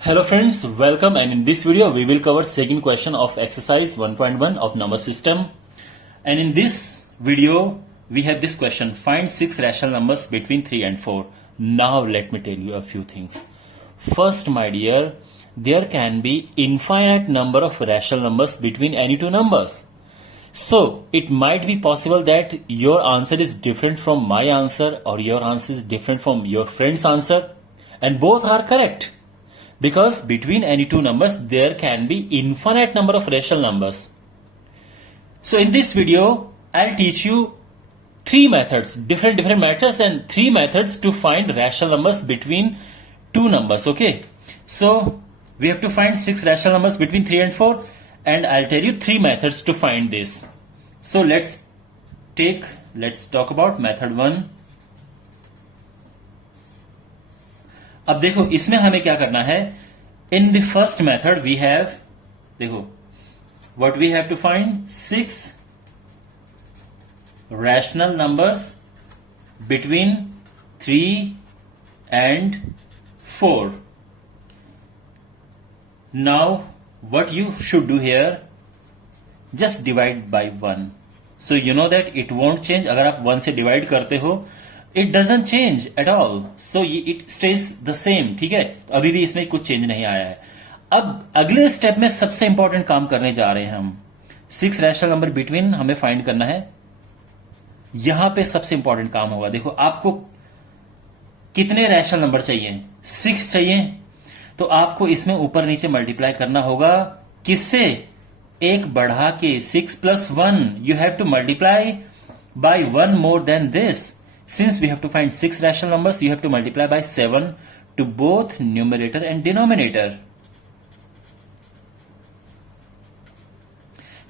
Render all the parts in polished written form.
Hello friends, welcome, and in this video we will cover second question of exercise 1.1 of number system. And in this video we have this question: find 6 rational numbers between 3 and 4. Now let me tell you a few things. First, my dear, there can be infinite number of rational numbers between any two numbers. So it might be possible that your answer is different from my answer, or your answer is different from your friend's answer, and both are correct. Because between any two numbers there can be infinite number of rational numbers. So in this video I'll teach you three methods, different methods, and three methods to find rational numbers between two numbers. Okay, so we have to find 6 rational numbers between 3 and 4, and I'll tell you three methods to find this. So let's talk about method 1. अब देखो इसमें हमें क्या करना है. In the first method we have, देखो what we have to find 6 rational numbers between 3 and 4. Now what you should do here, just divide by 1. So you know that it won't change. अगर आप 1 से divide करते हो it doesn't change at all, so it stays the same. ठीक है, तो अभी भी इसमें कुछ चेंज नहीं आया है. अब अगले स्टेप में सबसे इंपॉर्टेंट काम करने जा रहे हैं हम. 6 रैशनल नंबर बिटवीन हमें फाइंड करना है. यहां पे सबसे इंपॉर्टेंट काम होगा. देखो आपको कितने रैशनल नंबर चाहिए, 6 चाहिए, तो आपको इसमें ऊपर नीचे मल्टीप्लाई करना होगा. किससे? एक बढ़ा के 6 + 1. You have to multiply by 1 more than this. Since we have to find 6 rational numbers, you have to multiply by 7 to both numerator and denominator.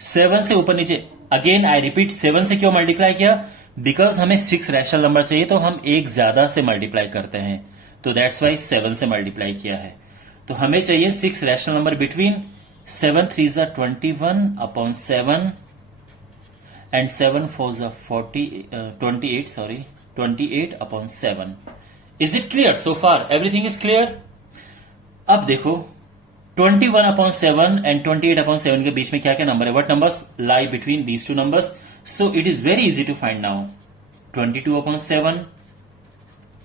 7 से ऊपर नीचे. अगेन आई रिपीट, 7 से क्यों मल्टीप्लाई किया? बिकॉज हमें 6 रैशनल नंबर चाहिए, तो हम एक ज्यादा से मल्टीप्लाई करते हैं, तो दैट्स वाई 7 से मल्टीप्लाई किया है. तो हमें चाहिए 6 rational number between 7 3 21 upon 7 and 7 4 28 upon 7. Is it clear so far? Everything is clear? अब देखो 21 upon 7 and 28 upon 7 के बीच में क्या क्या नंबर है? What numbers lie between these two numbers? So it is very easy to find now. 22 upon 7,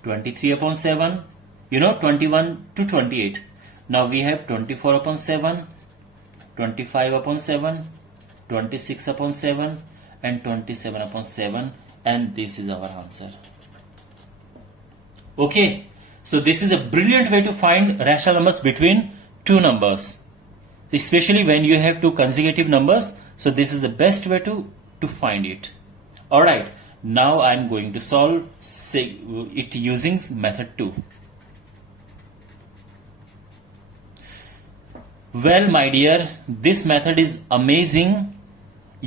23 upon 7, 21 to 28. Now we have 24 upon 7, 25 upon 7, 26 upon 7, and 27 upon 7, and this is our answer. Okay, so this is a brilliant way to find rational numbers between two numbers, especially when you have two consecutive numbers. So this is the best way to find it. All right, now I am going to solve it using method 2. Well, my dear, this method is amazing.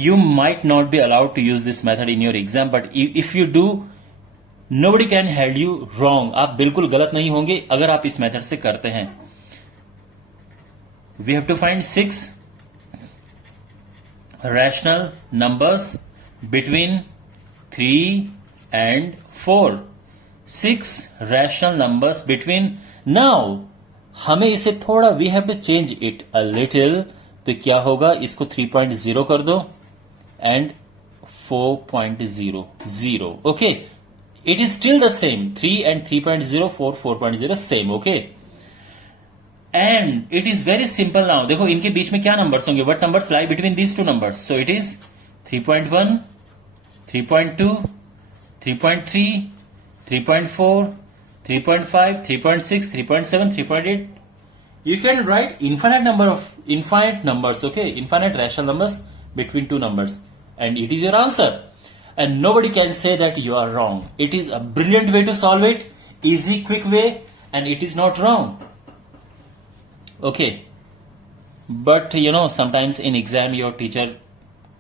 You might not be allowed to use this method in your exam, but if you do, nobody can hold you wrong. आप बिल्कुल गलत नहीं होंगे अगर आप इस method से करते हैं. We have to find 6 rational numbers between 3 and 4. 6 rational numbers between. Now हमें इसे थोड़ा, we have to change it a little. तो क्या होगा, इसको 3.0 कर दो and 4.00. Okay, it is still the same. 3 and 3.0, 4 4.0, same. Okay, and it is very simple now. देखो इनके बीच में क्या नंबर्स होंगे? What numbers lie between these two numbers? So it is 3.1, 3.2, 3.3, 3.4, 3.5, 3.6, 3.7, 3.8. You can write infinite numbers, okay, infinite rational numbers between two numbers, and it is your answer. And nobody can say that you are wrong. It is a brilliant way to solve it, easy, quick way, and it is not wrong. Okay, but sometimes in exam your teacher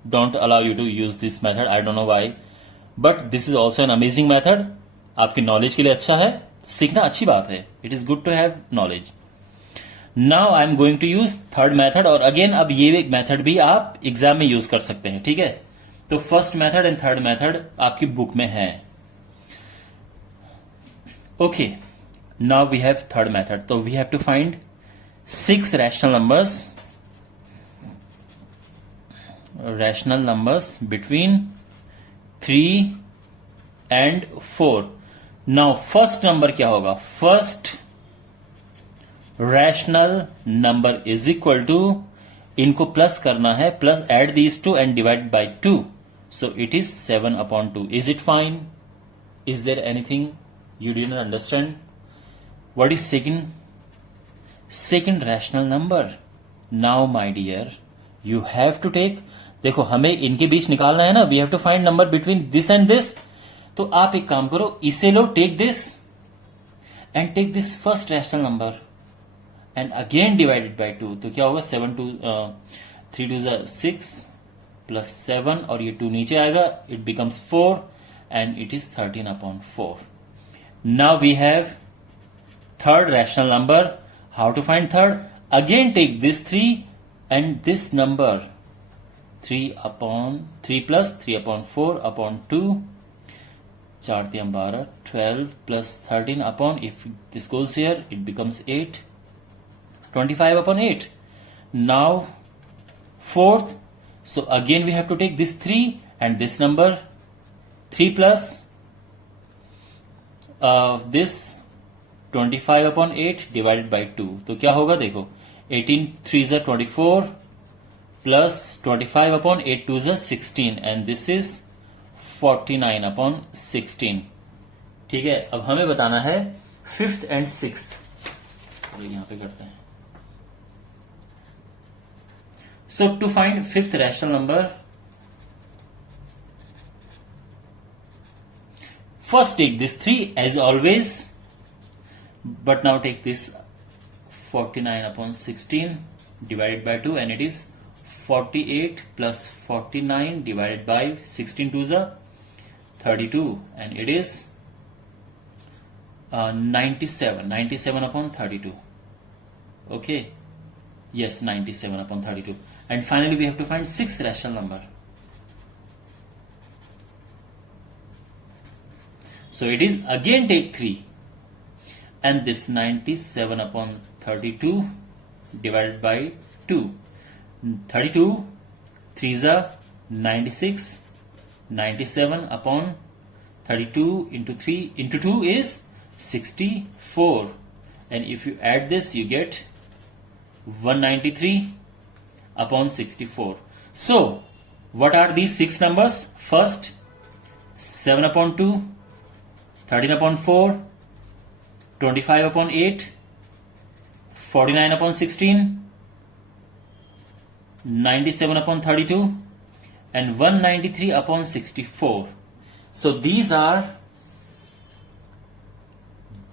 don't allow you to use this method. I don't know why, but this is also an amazing method. आपकी knowledge के लिए अच्छा है, सीखना अच्छी बात है. It is good to have knowledge. Now I am going to use third method. और अगेन अब ये मेथड भी आप एग्जाम में यूज कर सकते हैं. ठीक है, तो first method and third method आपकी बुक में है. Okay, now we have third method. So we have to find 6 rational numbers between 3 and 4. Now first number क्या होगा? First rational number is equal to, इनको प्लस करना है, plus add these two and divide by 2. So it is 7/2. Is it fine? Is there anything you didn't understand? What is second rational number? Now my dear, you have to take, देखो हमें इनके बीच निकालना है ना, we have to find number between this and this. तो आप एक काम करो, इसे लो, take this and take this first rational number and again divide it by 2. तो क्या होगा? 3 2 6 plus 7 और ये 2 नीचे आएगा, it becomes 4 and it is 13/4. Now we have third rational number. How to find third? Again take this 3 and this number, 3 plus 3/4/2, 4 3 12, 12 plus 13 if this goes here, it becomes 8, 25/8. Now fourth, so again we have to take this 3 and this number, 3 plus this 25/8 divided by 2. तो क्या होगा? देखो 18 3 24 plus 25/8 2 16 and this is 49/16. ठीक है, अब हमें बताना है फिफ्थ एंड सिक्स्थ. यहां पे करते हैं. So to find fifth rational number, first take this 3 as always, but now take this 49/16 divided by 2 and it is 48 plus 49 divided by 16 2 32 and it is 97/32. Okay, yes, 97/32. And finally we have to find sixth rational number. So it is again take 3 and this 97/32 divided by 2. 32 3s are 96, 97/32 into 3 into 2 is 64, and if you add this you get 193/64. So what are these 6 numbers? First 7/2, 13/4, 25/8, 49/16, 97/32 and 193/64. So these are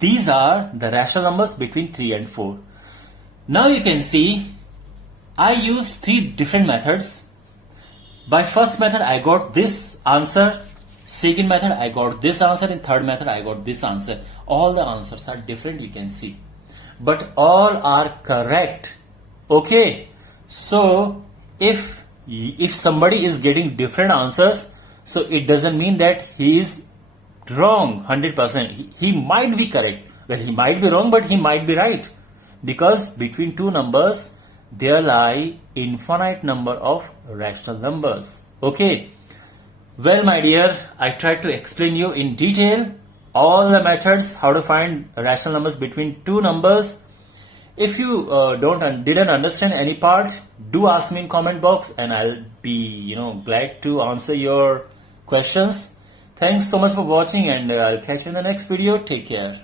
the rational numbers between 3 and 4. Now you can see I used 3 different methods. By first method I got this answer, second method I got this answer, and third method I got this answer. All the answers are different, you can see, but all are correct. Okay, so if somebody is getting different answers, so it doesn't mean that he is wrong 100%. He might be correct. Well, he might be wrong, but he might be right, because between two numbers there lie infinite number of rational numbers. Okay, well my dear, I tried to explain you in detail all the methods how to find rational numbers between two numbers. If you didn't understand any part, do ask me in comment box and I'll be glad to answer your questions. Thanks so much for watching and I'll catch you in the next video. Take care.